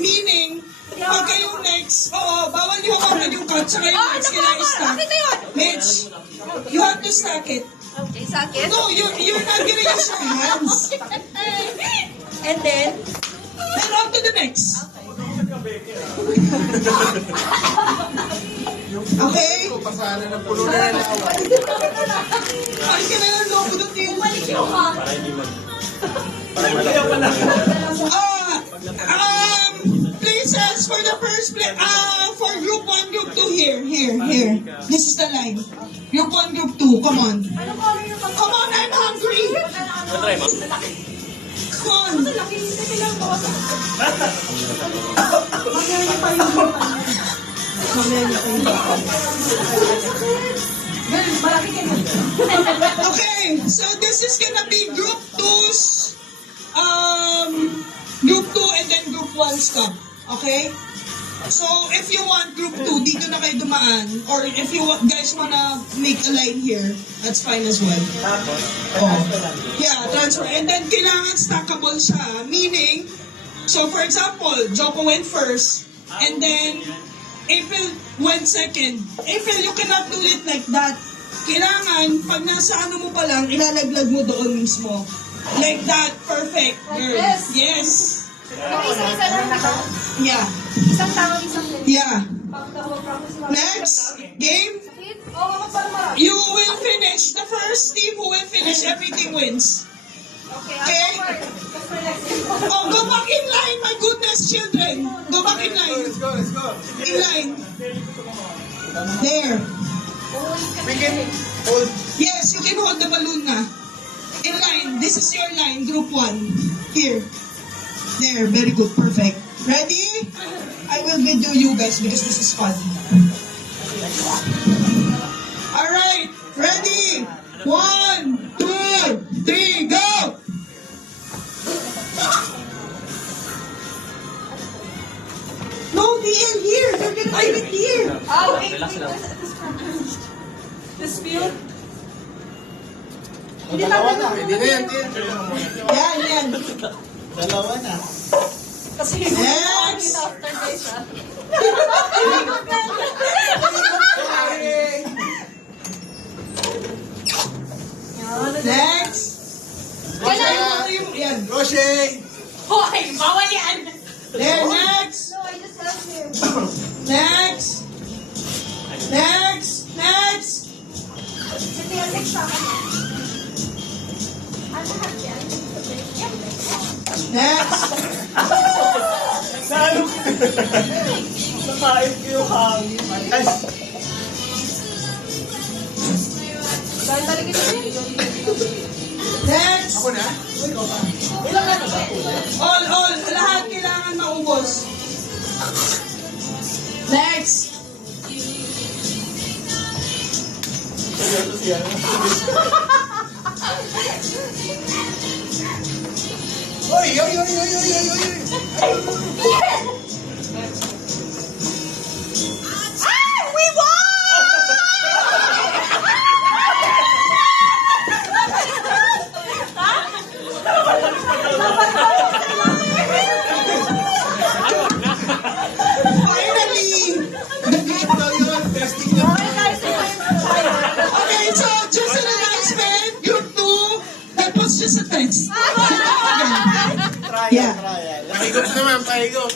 Meaning, pag kayo next, bawal yung hawakan yung card, saka yung next, kailangan i-stack. Mitch, you have to stack it. Okay, sakit. No, you're not gonna use your hands. And then? Then on to the next. Okay? Pasahan ng pulo na yan. Ay, ka na lang loko doon yung malik yung places for the first place, for group 1, group 2 here. This is the line. Group 1, group 2, come on. Come on, I'm hungry. Come on. Okay, so this is gonna be group 2's, group 2 and then group 1 stop. Okay? So, if you want group 2, dito na kayo dumaan. Or if you guys wanna make a line here, that's fine as well. Yeah, transfer. And then, kailangan stackable siya. Meaning, so for example, Joko went first, and then April went second. April, you cannot do it like that. Kailangan, pag nasa ano mo pa lang, ilalaglag mo doon mismo. Like that. Perfect. Girl. Yes. Isa-isa lang ito. Yeah. Isang tao, isang Yeah. Next game. You will finish. The first team who will finish everything wins. Okay? Oh, go back in line, my goodness, children. Go back in line. Let's go. In line. There. We can hold. Yes, you can hold the balloon na. In line. This is your line, group 1. Here. There. Very good. Perfect. Ready? I will video you guys because this is fun. Alright. Ready? 1, 2, 3, go! No, DL here. They're gonna do it here. Oh, wait. This field? Dalawa na. Hindi na yan. Yan. Dalawa na. Kasi Next. after guys, ah. Next. Yan. Roche! Hoy, bawal yan! There, next. No, I just helped him. Next. Sige, next ako. Ano happy yan? Next. Nakain ko yung hangin. Ay! Dahil talaga ito. Next. Ako na? All. Lahat kailangan maubos. Next. Oy! We won! Finally. Testing na. Okay, so just an announcement. Group 2. That was just a test. Yeah. Pahigop naman, pahigop.